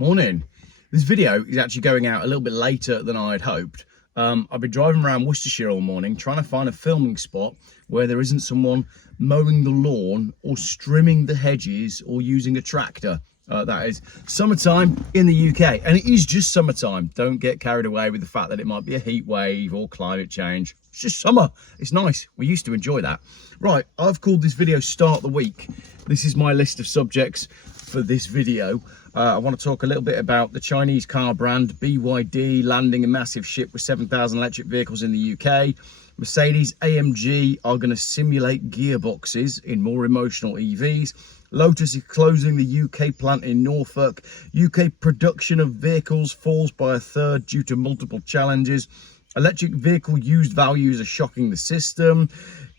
Morning. This video is actually going out a little bit later than I had hoped. I've been driving around Worcestershire all morning trying to find a filming spot where there isn't someone mowing the lawn or trimming the hedges or using a tractor. That is summertime in the UK, and it is just summertime. Don't get carried away with the fact that it might be a heat wave or climate change. It's just summer. It's nice. We used to enjoy that. Right, I've called this video Start the Week. This is my list of subjects for this video. I want to talk a little bit about the Chinese car brand BYD landing a massive ship with 7,000 electric vehicles in the UK. Mercedes-AMG are going to simulate gearboxes in more emotional EVs. Lotus is closing the UK plant in Norfolk. UK production of vehicles falls by a third due to multiple challenges. Electric vehicle used values are shocking the system.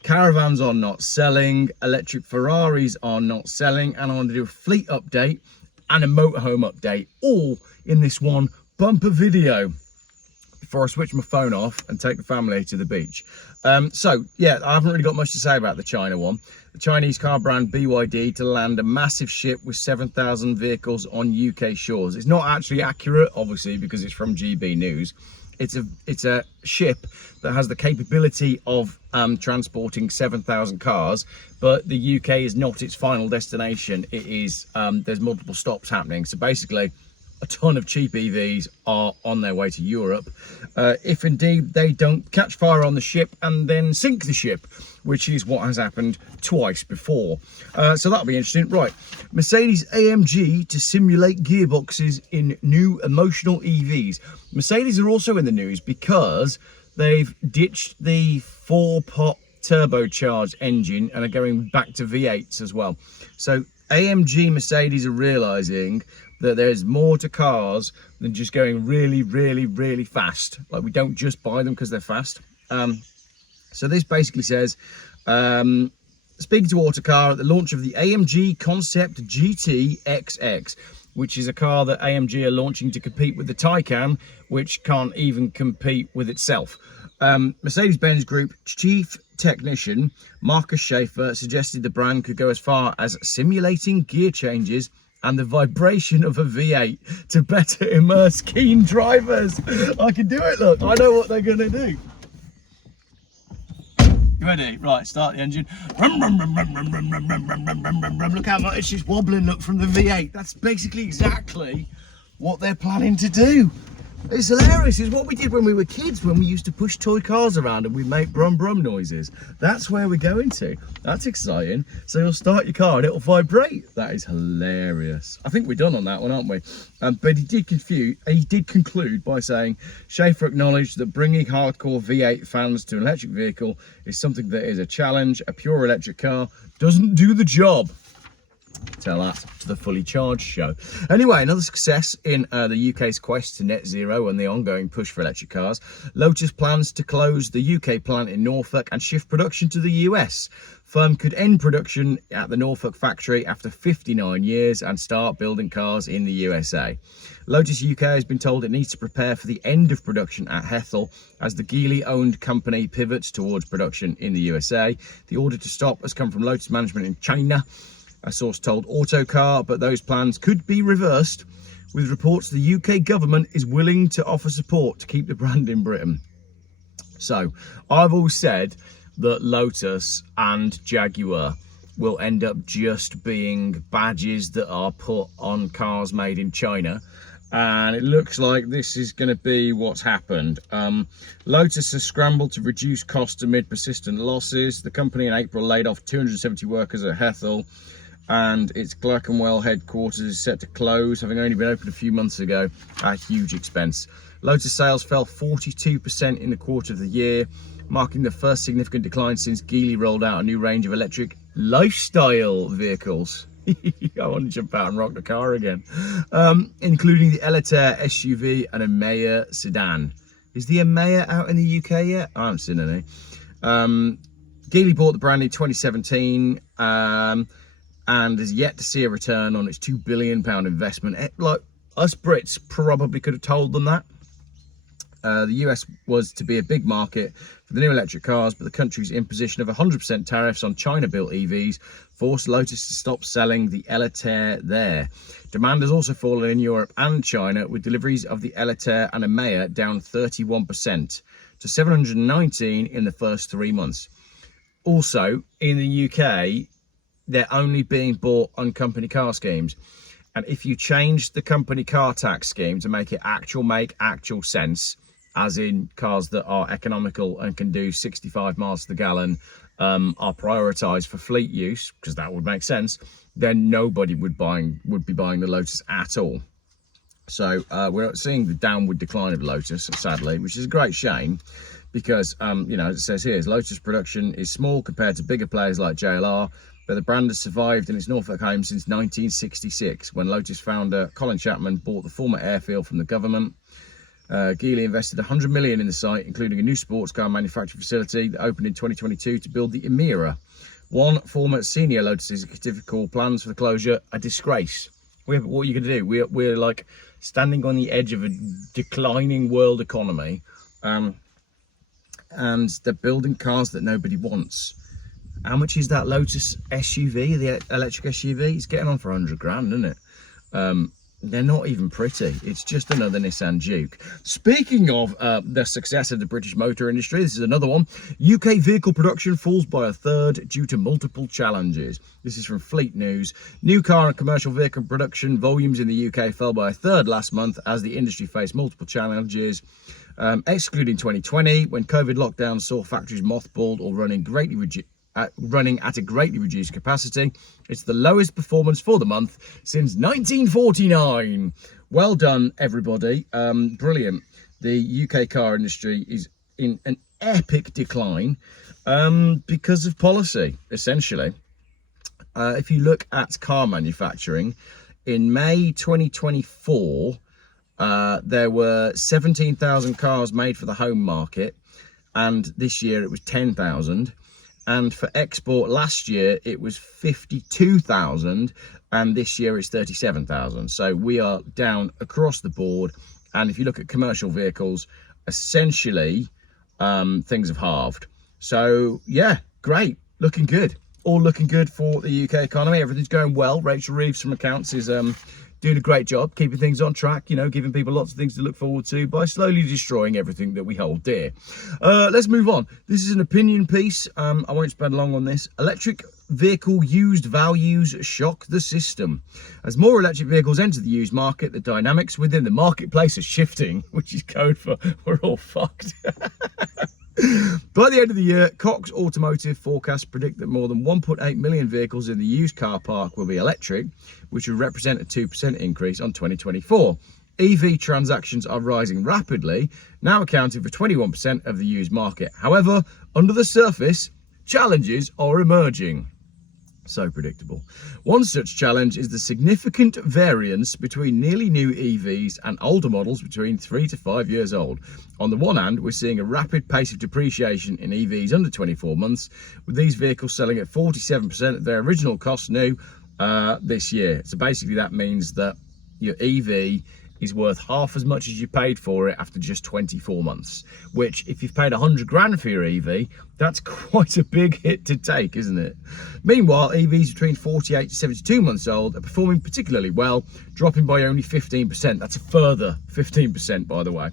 Caravans are not selling. Electric Ferraris are not selling. And I want to do a fleet update and a motorhome update, all in this one bumper video before I switch my phone off and take the family to the beach. So yeah, I haven't really got much to say about the China one. The Chinese car brand BYD to land a massive ship with 7,000 vehicles on UK shores. It's not actually accurate, obviously, because it's from GB News. It's a ship that has the capability of transporting 7,000 cars, but the UK is not its final destination. It is there's multiple stops happening. So basically, a ton of cheap EVs are on their way to Europe, if indeed they don't catch fire on the ship and then sink the ship, which is what has happened twice before. So that'll be interesting. Right, Mercedes-AMG to simulate gearboxes in new emotional EVs. Mercedes are also in the news because they've ditched the 4-pot turbocharged engine and are going back to V8s as well. So AMG Mercedes are realizing that there's more to cars than just going really, really, really fast. Like, we don't just buy them because they're fast. So this basically says, speaking to Autocar at the launch of the AMG Concept GT XX, which is a car that AMG are launching to compete with the Taycan, which can't even compete with itself. Mercedes-Benz Group Chief Technician Marcus Schaefer suggested the brand could go as far as simulating gear changes and the vibration of a V8 to better immerse keen drivers. I can do it, look. I know what they're gonna do. You ready? Right, start the engine. Look how much she's wobbling, look, from the V8. That's basically exactly what they're planning to do. It's hilarious. It's what we did when we were kids, when we used to push toy cars around and we make brum brum noises. That's where we're going to. That's exciting. So you'll start your car and it'll vibrate. That is hilarious. I think we're done on that one, aren't we? But he did conclude by saying, Schaefer acknowledged that bringing hardcore V8 fans to an electric vehicle is something that is a challenge. A pure electric car doesn't do the job. Tell that to the Fully Charged show. Anyway, another success in the UK's quest to net zero and the ongoing push for electric cars. Lotus plans to close the UK plant in Norfolk and shift production to the US. Firm could end production at the Norfolk factory after 59 years and start building cars in the USA. Lotus UK has been told it needs to prepare for the end of production at Hethel as the Geely-owned company pivots towards production in the USA. The order to stop has come from Lotus management in China. A source told Autocar, but those plans could be reversed, with reports the UK government is willing to offer support to keep the brand in Britain. So, I've always said that Lotus and Jaguar will end up just being badges that are put on cars made in China. And it looks like this is going to be what's happened. Lotus has scrambled to reduce costs amid persistent losses. The company in April laid off 270 workers at Hethel, and its Clerkenwell headquarters is set to close, having only been opened a few months ago at a huge expense. Lotus sales fell 42% in the quarter of the year, marking the first significant decline since Geely rolled out a new range of electric lifestyle vehicles. I want to jump out and rock the car again. Including the Elitaire SUV and a Maya sedan. Is the Maya out in the UK yet? I haven't seen any. Geely bought the brand in 2017 and has yet to see a return on its £2 billion investment. Like, us Brits probably could have told them that. The US was to be a big market for the new electric cars, but the country's imposition of 100% tariffs on China-built EVs forced Lotus to stop selling the Elitaire there. Demand has also fallen in Europe and China, with deliveries of the Elitaire and Emea down 31% to 719 in the first 3 months. Also, in the UK, they're only being bought on company car schemes. And if you change the company car tax scheme to make it make actual sense, as in cars that are economical and can do 65 miles to the gallon are prioritised for fleet use, because that would make sense, then nobody would be buying the Lotus at all. So we're seeing the downward decline of Lotus, sadly, which is a great shame, because you know, as it says here, Lotus production is small compared to bigger players like JLR, but the brand has survived in its Norfolk home since 1966, when Lotus founder Colin Chapman bought the former airfield from the government. Geely invested 100 million in the site, including a new sports car manufacturing facility that opened in 2022 to build the Emira. One former senior Lotus executive called plans for the closure a disgrace. What are you going to do? We're like standing on the edge of a declining world economy, and they're building cars that nobody wants. How much is that Lotus SUV, the electric SUV? It's getting on for 100 grand, isn't it? They're not even pretty. It's just another Nissan Juke. Speaking of the success of the British motor industry, this is another one. UK vehicle production falls by a third due to multiple challenges. This is from Fleet News. New car and commercial vehicle production volumes in the UK fell by a third last month as the industry faced multiple challenges, excluding 2020, when COVID lockdowns saw factories mothballed or running at a greatly reduced capacity. It's the lowest performance for the month since 1949. Well done, everybody. Brilliant. The UK car industry is in an epic decline because of policy, essentially. If you look at car manufacturing, in May 2024, there were 17,000 cars made for the home market, and this year it was 10,000. And for export last year, it was 52,000, and this year it's 37,000. So we are down across the board. And if you look at commercial vehicles, essentially, things have halved. So yeah, great, looking good. All looking good for the UK economy. Everything's going well. Rachel Reeves from accounts is doing a great job, keeping things on track, you know, giving people lots of things to look forward to by slowly destroying everything that we hold dear. Let's move on. This is an opinion piece. I won't spend long on this. Electric vehicle used values shock the system. As more electric vehicles enter the used market, the dynamics within the marketplace are shifting, which is code for we're all fucked. By the end of the year, Cox Automotive forecasts predict that more than 1.8 million vehicles in the used car park will be electric, which would represent a 2% increase on 2024. EV transactions are rising rapidly, now accounting for 21% of the used market. However, under the surface, challenges are emerging. So predictable. One such challenge is the significant variance between nearly new EVs and older models between 3 to 5 years old. On the one hand, we're seeing a rapid pace of depreciation in EVs under 24 months, with these vehicles selling at 47% of their original cost new this year. So basically that means that your EV is worth half as much as you paid for it after just 24 months, which if you've paid 100 grand for your EV, that's quite a big hit to take, isn't it? Meanwhile, EVs between 48 to 72 months old are performing particularly well, dropping by only 15%. That's a further 15%, by the way,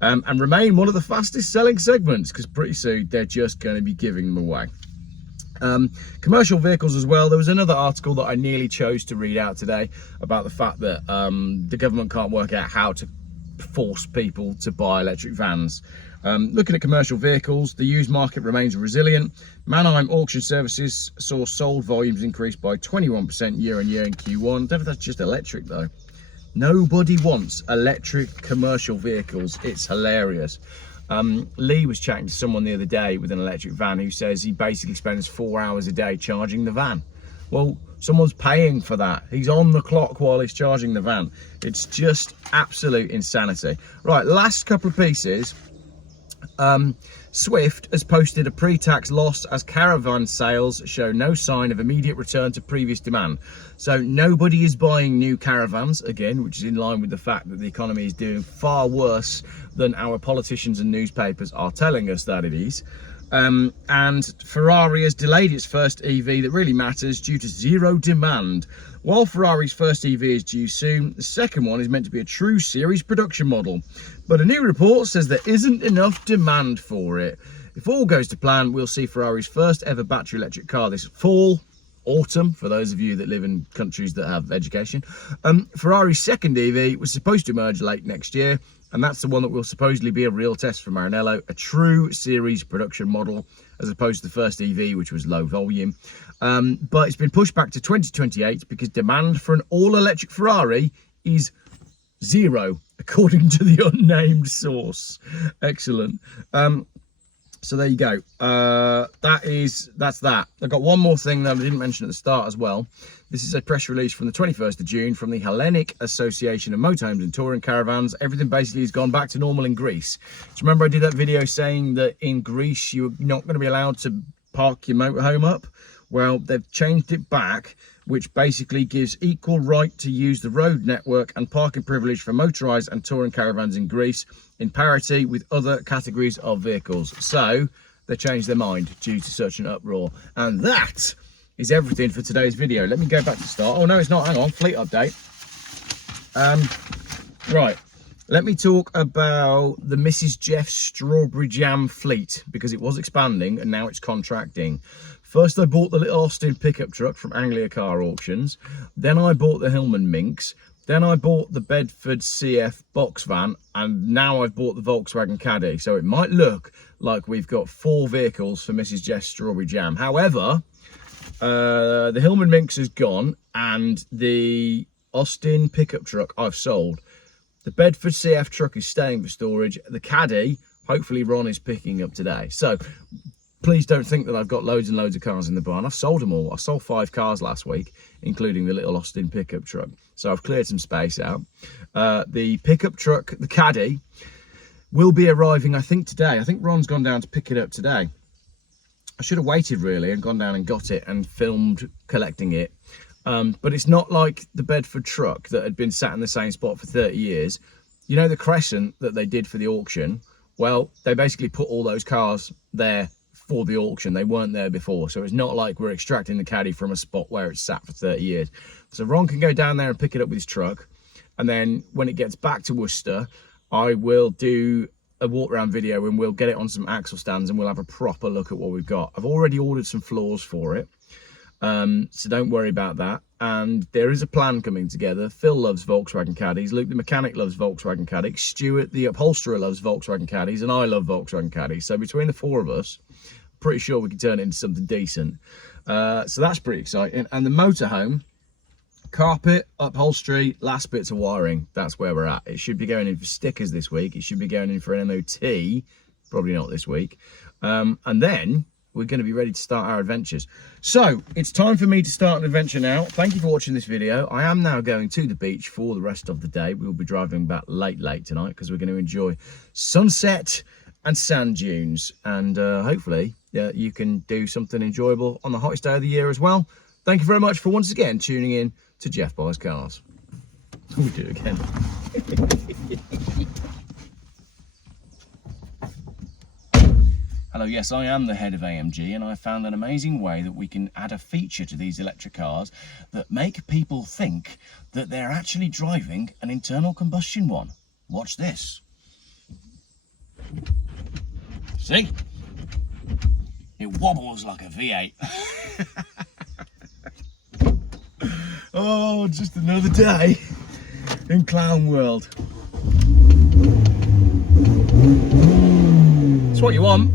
and remain one of the fastest selling segments, because pretty soon they're just going to be giving them away. Commercial vehicles as well. There was another article that I nearly chose to read out today about the fact that the government can't work out how to force people to buy electric vans. Looking at commercial vehicles, the used market remains resilient. Mannheim Auction Services saw sold volumes increase by 21% year on year in Q1. I don't know if that's just electric though. Nobody wants electric commercial vehicles. It's hilarious. Lee was chatting to someone the other day with an electric van who says he basically spends 4 hours a day charging the van. Well, someone's paying for that. He's on the clock while he's charging the van. It's just absolute insanity. Right, last couple of pieces. Swift has posted a pre-tax loss as caravan sales show no sign of immediate return to previous demand. So nobody is buying new caravans again, which is in line with the fact that the economy is doing far worse than our politicians and newspapers are telling us that it is. And Ferrari has delayed its first EV that really matters due to zero demand. While Ferrari's first EV is due soon, the second one is meant to be a true series production model. But a new report says there isn't enough demand for it. If all goes to plan, we'll see Ferrari's first ever battery electric car this fall, autumn, for those of you that live in countries that have education. Ferrari's second EV was supposed to emerge late next year, and that's the one that will supposedly be a real test for Maranello, a true series production model, as opposed to the first EV, which was low volume. But it's been pushed back to 2028 because demand for an all-electric Ferrari is zero, according to the unnamed source. Excellent. So there you go. That's that. I've got one more thing that I didn't mention at the start as well. This is a press release from the 21st of June from the Hellenic Association of Motorhomes and Touring Caravans. Everything basically has gone back to normal in Greece. So remember I did that video saying that in Greece you're not going to be allowed to park your motorhome up? Well, they've changed it back, which basically gives equal right to use the road network and parking privilege for motorised and touring caravans in Greece in parity with other categories of vehicles. So they changed their mind due to such an uproar. And that is everything for today's video. Let me go back to start. Oh no, it's not. Hang on, fleet update. Right, let me talk about the Mrs. Geoff strawberry jam fleet, because it was expanding and now it's contracting. First I bought the little Austin pickup truck from Anglia Car Auctions, then I bought the Hillman Minx, then I bought the Bedford CF box van, and now I've bought the Volkswagen Caddy. So it might look like we've got 4 vehicles for Mrs. Geoff strawberry jam. However, the Hillman Minx is gone and the Austin pickup truck I've sold. The Bedford CF truck is staying for storage. The Caddy, hopefully Ron is picking up today. So please don't think that I've got loads and loads of cars in the barn. I've sold them all. I sold 5 cars last week, including the little Austin pickup truck. So I've cleared some space out. The pickup truck, the Caddy, will be arriving, I think, today. I think Ron's gone down to pick it up today. I should have waited really and gone down and got it and filmed collecting it. But it's not like the Bedford truck that had been sat in the same spot for 30 years. You know the Crescent that they did for the auction? Well, they basically put all those cars there for the auction. They weren't there before. So it's not like we're extracting the Caddy from a spot where it's sat for 30 years. So Ron can go down there and pick it up with his truck. And then when it gets back to Worcester, I will do a walk around video and we'll get it on some axle stands and we'll have a proper look at what we've got. I've already ordered some floors for it, so don't worry about that. And there is a plan coming together. Phil loves Volkswagen Caddies, Luke the mechanic loves Volkswagen Caddies, Stuart the upholsterer loves Volkswagen Caddies, and I love Volkswagen Caddies. So between the 4 of us, pretty sure we can turn it into something decent. So that's pretty exciting. And the motorhome, carpet, upholstery, last bits of wiring, that's where we're at. It should be going in for stickers this week. It should be going in for an MOT, probably not this week. And then we're going to be ready to start our adventures. So it's time for me to start an adventure now. Thank you for watching this video. I am now going to the beach for the rest of the day. We'll be driving back late tonight because we're going to enjoy sunset and sand dunes. And hopefully you can do something enjoyable on the hottest day of the year as well. Thank you very much for once again tuning in to Geoff Buys Cars. We do it again. Hello, yes, I am the head of AMG, and I found an amazing way that we can add a feature to these electric cars that make people think that they're actually driving an internal combustion one. Watch this. See? It wobbles like a V8. Oh, just another day in Clown World. It's what you want.